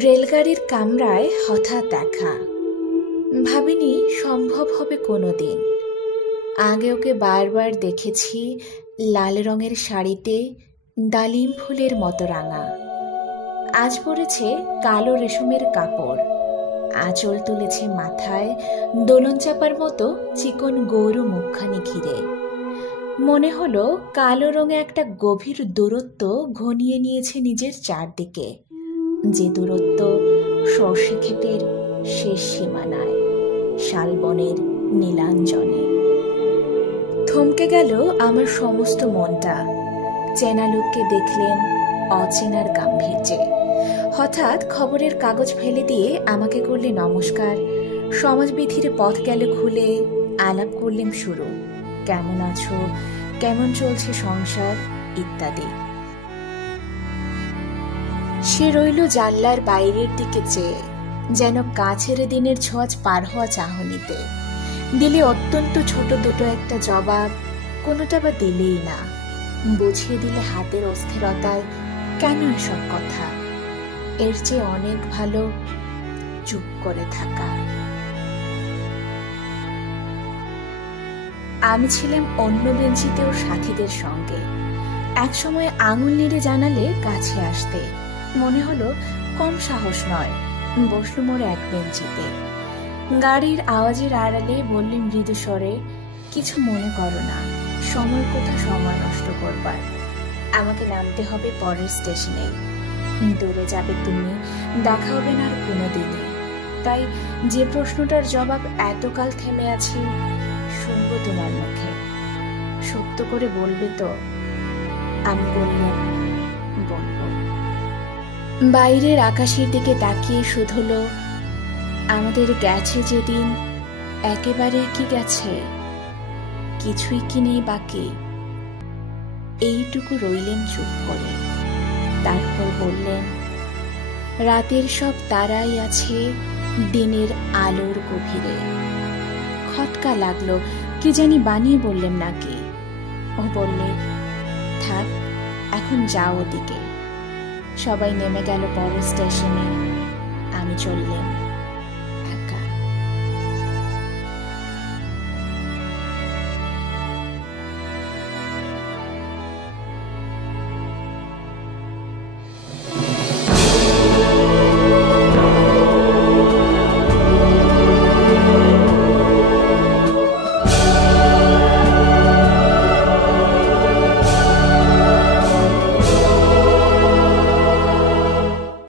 রেলগাড়ির কামরায় হঠাৎ দেখা। ভাবিনি সম্ভব হবে কোনোদিন। আগে ওকে বারবার দেখেছি লাল রঙের শাড়িতে ডালিম ফুলের মতো রাঙা। আজ পরেছে কালো রেশমের কাপড়, আঁচল তুলেছে মাথায় দোলন চাপার মতো চিকন গৌর মুখখানি ঘিরে। মনে হলো কালো রঙে একটা গভীর দূরত্ব ঘনিয়ে নিয়েছে নিজের চারদিকে, যে দূরত্ব সর্ষে ক্ষেতের শেষ সীমানায়, শালবনের নীলাঞ্জনে। থমকে গেল আমার সমস্ত মনটা। চেনা লোককে দেখলেন অচেনার গাম্ভীর্যে। হঠাৎ খবরের কাগজ ফেলে দিয়ে আমাকে করলে নমস্কার। সমাজবিধির পথ গেল খুলে, আলাপ করলেন শুরু। কেমন আছো, কেমন চলছে সংসার ইত্যাদি। সে রইল জানলার বাইরের দিকে চেয়ে, যেন কাছের দিনের ছোঁয়াচ পার হওয়া চাহনিতে। দিলে অত্যন্ত ছোট দুটো একটা জবাব, কোনোটা বা দিলেই না। বুঝিয়ে দিলে হাতের অস্থিরতায় কেন এসব কথা। এর চেয়ে অনেক ভালো চুপ করে থাকা। আমি ছিলাম অন্য বেঞ্চিতেও সাথীদের সঙ্গে। এক সময় আঙুল নেড়ে জানালে কাছে আসতে। মনে হলো কম সাহস নয়। বসলুম ওর এক বেঞ্চিতে। গাড়ির আওয়াজের আড়ালে বললেন মৃদু স্বরে, কিছু মনে করো না, সময় কোথা সময় নষ্ট করবার। আমাকে নামতে হবে পরের স্টেশনে। দূরে যাবে তুমি, দেখা হবে না আর কোনোদিনই। তাই যে প্রশ্নটার জবাব এতকাল থেমে আছি, শুনবো তোমার মুখে। সত্য করে বলবে তো? আমি বললাম, বলবো। বাইরের আকাশের দিকে তাকিয়ে শুধলো, আমাদের গেছে যেদিন একেবারে কি গেছে, কিছুই কি নেই বাকি। এইটুকু রইলেন চুপ করে। তারপর বললেন, রাতের সব তারাই আছে দিনের আলোর গভীরে। খটকা লাগলো, কি জানি বানিয়ে বললেন নাকি। ও বললে, থাক এখন যাও ওদিকে। সবাই নেমে গেল পরের স্টেশনে, আমি চললেন।